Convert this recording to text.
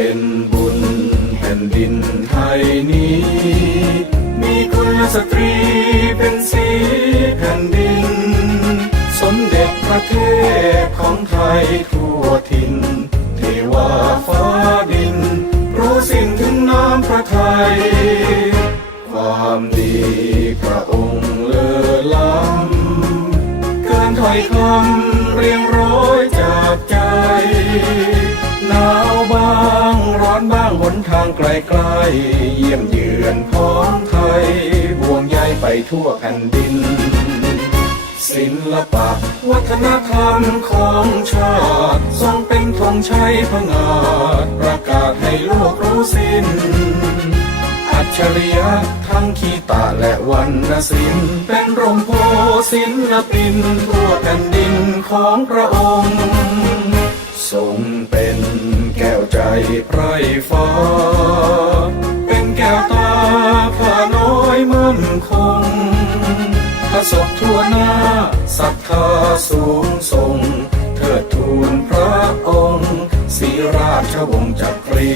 เป็นบุญแผ่นดินไทยนี้ มีคุณสตรีเป็นสีแผ่นดิน สมเด็จพระเทพของไทยทั่วถิ่นเทวาฟ้าดิน รู้สิ่งถึงน้ำพระทัยความดีพระองค์เลอล้ำเกินถ้อยคำเรียงร้อยจากใจ อนบ้างหนทางไกลๆเยี่ยมเยือนพ้องไทยห่วงใยไปทั่วแผ่นดิน ศิลปะ วัฒนธรรมของชาติทรงเป็นธงชัยพงาดประกาศให้โลกรู้สิ้น อัจฉริยะทั้งขีตาและวรรณศิลป์เป็นร่มโพศิลปินทั่วแผ่นดินของพระองค์ ไพรฟ้า เป็นแก้วตาพระน้อยมั่นคงพระศพทั่วหน้าศรัทธาสูงส่ง เทิดทูนพระองค์ศรีราชวงศ์จักรี